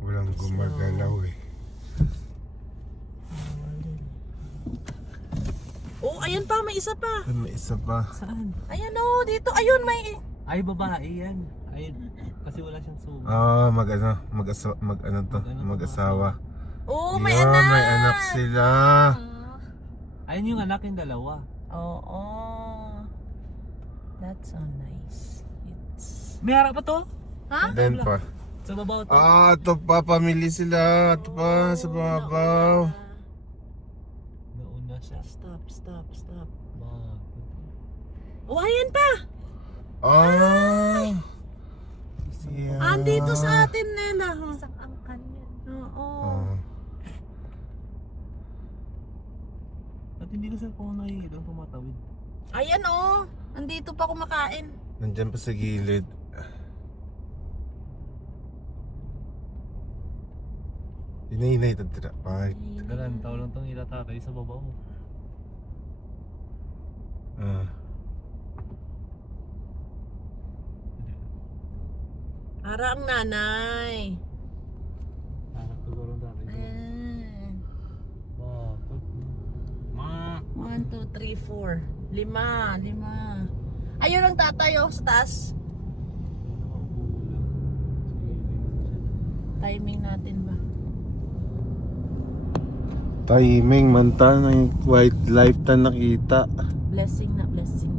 Walang gumagalaw eh. Oh, ayan pa, may isa pa. Ay, may isa pa. Saan? Ayan oh, dito, ayun may... Ay, babae yan. Ay, kasi wala siyang sugat. Mag-asawa. Oh, may Yeah, anak. may anak sila. Ayun yung anak yung dalawa. Oo. That's so nice. May harap pa to? Ha? Then pa. Sa babaw to? Ito pa, pamilya sila. Ito pa, sa babaw. Nauna siya. Stop. Bakit? Oh, ayan pa. Yeah. Andito sa atin nila. Isang angkan yan. Oo. At hindi ko sa kung nakikita tumatawid. Ayan oh. Andito pa kumakain. Nandyan pa sa gilid. Inay tadra. Ay. Kalan, tao lang itong ilatatay sa babaw mo. Para ang nanay. Harap ko gano'n dati. Ayan. Bakit? Ma! 1, 2, 3, 4. 5. Ayun ang tatay oh, sa taas. Timing natin ba? Timing, manta na yung white life ta nakita. Blessing na blessing.